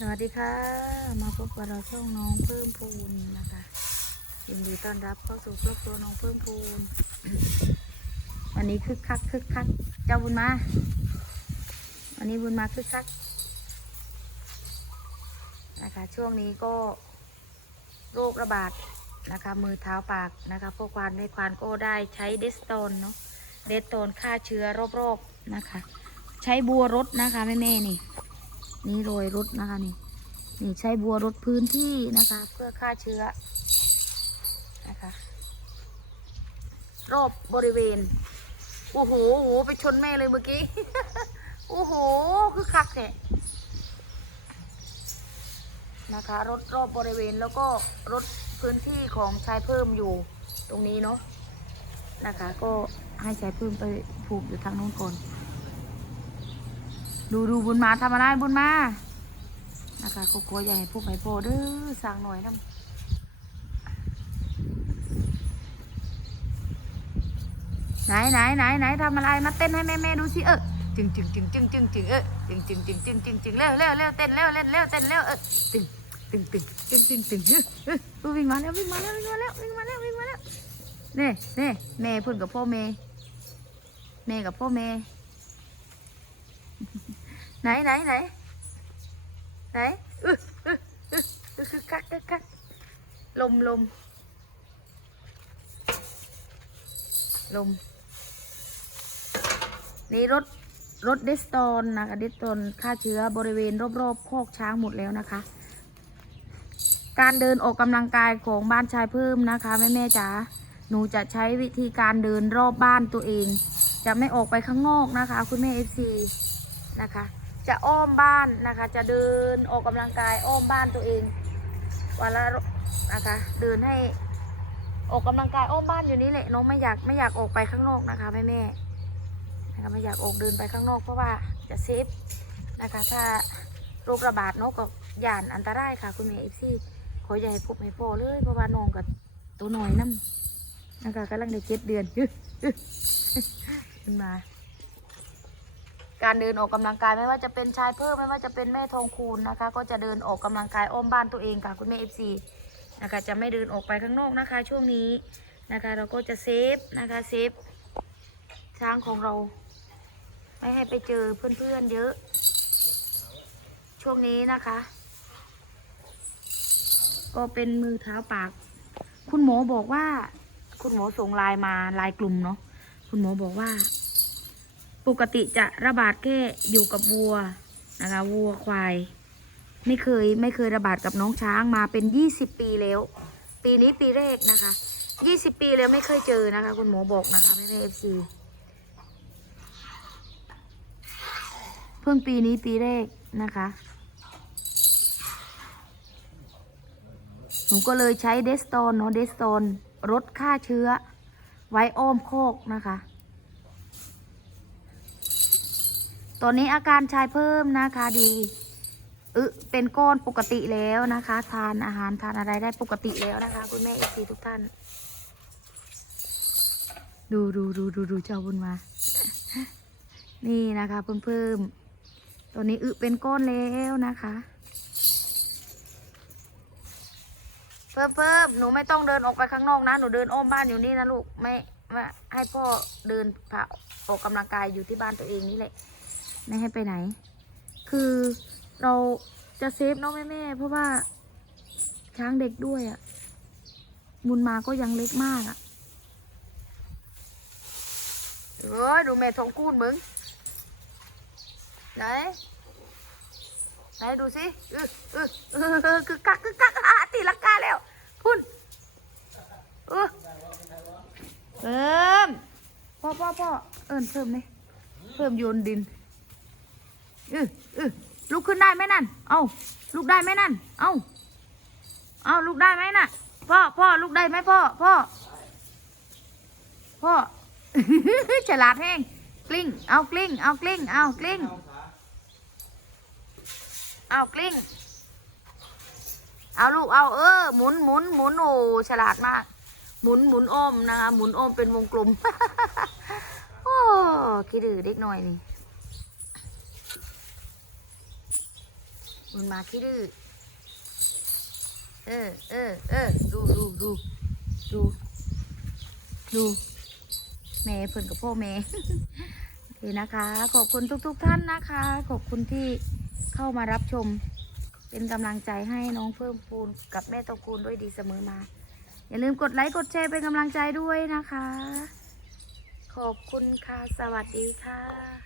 สวัสดีค่ะ มาพบกับเราช่องน้องเพิ่มพูนนะคะยินดีต้อนรับเข้าสู่ครอบครัวน้องเพิ่มพูน วันนี้คึกคักคึกคักเจ้าบุญมา วันนี้บุญมาคึกคักนะคะช่วงนี้ก็โรคระบาดนะคะ มือเท้าปากนะคะพวกควานไม่ควานก็ได้ใช้เดสโตนเนาะเดสโตนฆ่าเชื้อโรคๆนะคะ ใช้บัวรถนะคะแม่แม่ๆนี่ นี่โรยรถนะคะนี่นี่ใช้บัวรถพื้นที่นะคะ เพื่อฆ่าเชื้อนะคะ รอบบริเวณโอ้โหโอ้โหไปชนแม่เลยเมื่อกี้โอ้โหคือคักเนี่ยนะคะรถรอบบริเวณแล้วก็รถพื้นที่ของชายเพิ่มอยู่ตรงนี้เนาะนะคะ ก็ให้ชายเพิ่มไปผูกอยู่ทางโน้นก่อน ดูดูบุญมาทำอะไรบุญมานะคะก็กลัวอย่ให้พวกไผ่โพเด้อสั่งหน่อยน้ำไหนไหนไหนไหนทำอะไรมาเต้นให้แม่แม่ดูสิเออจึงจึงจึงจึงจึงจึงเออจึงจึงจึงจึงจึงจึงเร็วเร็วเร็วเต้นเร็วเล่นเร็วเต้นเร็วเออตึงตึงตึงตึงตึงตึงเฮ้ยเฮ้ยเออวิ่งมาแล้ววิ่งมาแล้ววิ่งมาแล้ววิ่งมาแล้ววิ่งมาแล้วเน่เน่แม่พูดกับพ่อแม่แม่กับพ่อแม่ ไหนไหนไหนไหนอึออึอึอึคือคักคักคักลมลมลม นี่รถรถเดสตอนนะคะเดสตอนฆ่าเชื้อบริเวณรอบๆคอกช้างหมดแล้วนะคะ การเดินออกกำลังกายของบ้านชายเพิ่มนะคะแม่แม่จ๋าหนูจะใช้วิธีการเดินรอบบ้านตัวเอง จะไม่ออกไปข้างนอกนะคะ คุณแม่เอฟซีนะคะ จะอ้อมบ้านนะคะ จะเดินออกกำลังกายอ้อมบ้านตัวเองวันละนะคะ เดินให้ออกกำลังกายอ้อมบ้านอยู่นี่แหละน้องไม่อยากไม่อยากออกไปข้างนอกนะคะแม่แม่นะคะไม่อยากออกเดินไปข้างนอกเพราะว่าจะเซฟนะคะ ถ้าโรคระบาดนกก็ย่านอันตรายค่ะ คุณแม่เอฟซีขออย่าให้พบให้พอเลยเพราะว่าน้องกับตัวหน่อยน้ำนะคะกำลังได้เจ็ดเดือนขึ้นมา การเดินออกกำลังกายไม่ว่าจะเป็นชายเพิ่มไม่ว่าจะเป็นแม่ทองคูณนะคะ ก็จะเดินออกกำลังกายอ้อมบ้านตัวเองค่ะคุณแม่เอฟซีนะคะจะไม่เดินออกไปข้างนอกนะคะ ช่วงนี้นะคะเราก็จะเซฟนะคะเซฟช้างของเรา ไม่ให้ไปเจอเพื่อนๆเยอะ ช่วงนี้นะคะ ก็เป็นมือเท้าปาก คุณหมอบอกว่า คุณหมอส่งไลน์มาไลน์กลุ่มเนาะคุณหมอบอกว่า ปกติจะระบาดแค่อยู่กับวัวนะคะวัวควาย ไม่เคยไม่เคยระบาดกับน้องช้างมาเป็นยี่สิบปีแล้ว ปีนี้ปีแรกนะคะยี่สิบปีแล้วไม่เคยเจอนะคะ คุณหมอบอกนะคะแม่แม่เอฟซีเพิ่งปีนี้ปีแรกนะคะหนูก็เลยใช้เดสโตนเนาะเดสโตนลดฆ่าเชื้อไว้อ้อมโคกนะคะ ตอนนี้อาการชายเพิ่มนะคะดีอึเป็นก้อนปกติแล้วนะคะ ทานอาหารทานอะไรได้ปกติแล้วนะคะ คุณแม่เอฟซีทุกท่าน ดูดูดูดูดูเจ้าบุญมา นี่นะคะเพิ่มเพิ่มตอนนี้อึเป็นก้อนแล้วนะคะ เพิ่มเพิ่มหนูไม่ต้องเดินออกไปข้างนอกนะ หนูเดินอ้อมบ้านอยู่นี่นะลูกไม่ไม่ให้พ่อเดินพาออกกำลังกายอยู่ที่บ้านตัวเองนี่แหละ ไม่ให้ไปไหน คือเราจะเซฟน้องแม่แม่ๆเพราะว่าช้างเด็กด้วยอะ่ะ บุญมาก็ยังเล็กมากอะ่ะเอ้ยดูแม่ทองคูณมึง ไหน ไหนดูสิอืออืออือคือกักคือกักอะตีลังกาแล้ว พุ่นเออเพิ่มพ่อพ่อพ่อเอิญเพิ่มไหมเพิ่มโยนดิน เออเออลุกขึ้นได้ไหมนั่น เอาลุกได้ไหมนั่น เอาเอาลุกได้ไหมน่ะ พ่อ พ่อลุกได้ไหมพ่อ พ่อ พ่อ ฉลาดแห้งกลิ้ง เอากลิ้ง เอากลิ้ง เอากลิ้ง เอากลิ้ง เอาลูก เอาเออ หมุนหมุนหมุนโอ้ฉลาดมาก หมุนหมุนอ้อมนะคะ หมุนอ้อมเป็นวงกลม โอ้คิดดื้อเด็กหน่อยนี่ คุณมาขี้ดื้อเออเออเออดูดูดูดูดูแม่เพิ่อนกับพ่อแม่โอเคนะคะ ขอบคุณทุกๆทท่านนะคะ ขอบคุณที่เข้ามารับชม เป็นกำลังใจให้น้องเพิ่มพูนกับแม่ตระกูลด้วยดีเสมอมา อย่าลืมกดไลค์กดแชร์เป็นกำลังใจด้วยนะคะ ขอบคุณค่ะ สวัสดีค่ะ